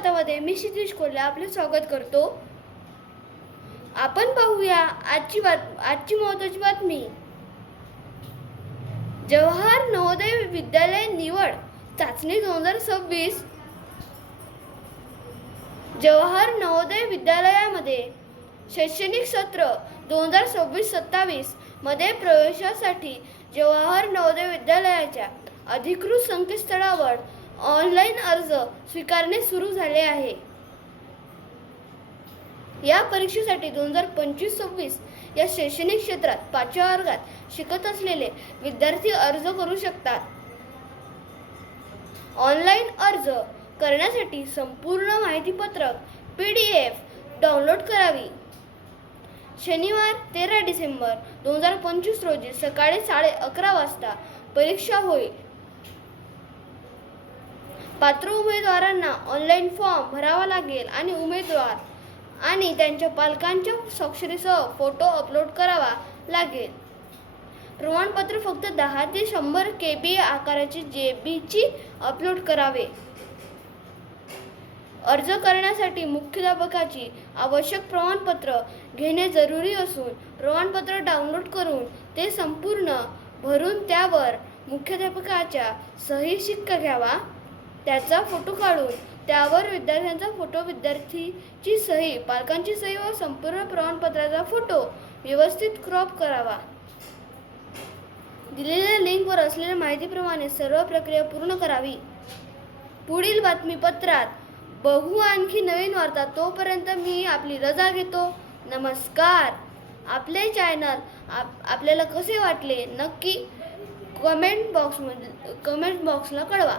भारतामध्ये मी क्षितिश कोल्हे आपले स्वागत करतो. आपण पाहूया आजची बात आजची महत्वाची बातमी. जवाहर नवोदय विद्यालय निवड चाचणी दोन हजार सव्वीस. जवाहर नवोदय विद्यालयामध्ये शैक्षणिक सत्र दोन हजार सव्वीस सत्तावीसमध्ये प्रवेशासाठी जवाहर नवोदय विद्यालयाच्या अधिकृत संकेतस्थळावर ऑनलाईन अर्ज स्वीकारणे सुरू झाले आहे. या परीक्षेसाठी दोन हजार पंचवीस सव्वीस या शैक्षणिक क्षेत्रात पाचव्या वर्गात शिकत असलेले विद्यार्थी अर्ज करू शकतात. ऑनलाईन अर्ज करण्यासाठी संपूर्ण माहितीपत्रक पी डी एफ डाउनलोड करावी. शनिवार तेरा डिसेंबर दोन हजार पंचवीस रोजी सकाळी साडे अकरा वाजता परीक्षा होईल. पात्र उमेदवारांना ऑनलाईन फॉर्म भरावा लागेल आणि उमेदवार आणि त्यांच्या पालकांच्या स्वाक्षरीसह फोटो अपलोड करावा लागेल. प्रमाणपत्र फक्त दहा ते शंभर के बी आकाराची जे बीची अपलोड करावे. अर्ज करण्यासाठी मुख्याध्यापकाची आवश्यक प्रमाणपत्र घेणे जरुरी असून प्रमाणपत्र डाउनलोड करून ते संपूर्ण भरून त्यावर मुख्याध्यापकाच्या सही शिक्का घ्यावा. त्याचा फोटो काढून त्यावर विद्यार्थ्यांचा फोटो विद्यार्थीची सही पालकांची सही व संपूर्ण प्रमाणपत्राचा फोटो व्यवस्थित क्रॉप करावा. दिलेल्या लिंकवर असलेल्या माहितीप्रमाणे सर्व प्रक्रिया पूर्ण करावी. पुढील बातमीपत्रात बघू आणखी नवीन वार्ता. तोपर्यंत मी आपली रजा घेतो. नमस्कार. आपले चॅनल आप आपल्याला कसे वाटले नक्की कमेंट बॉक्समध्ये कमेंट बॉक्सला कळवा.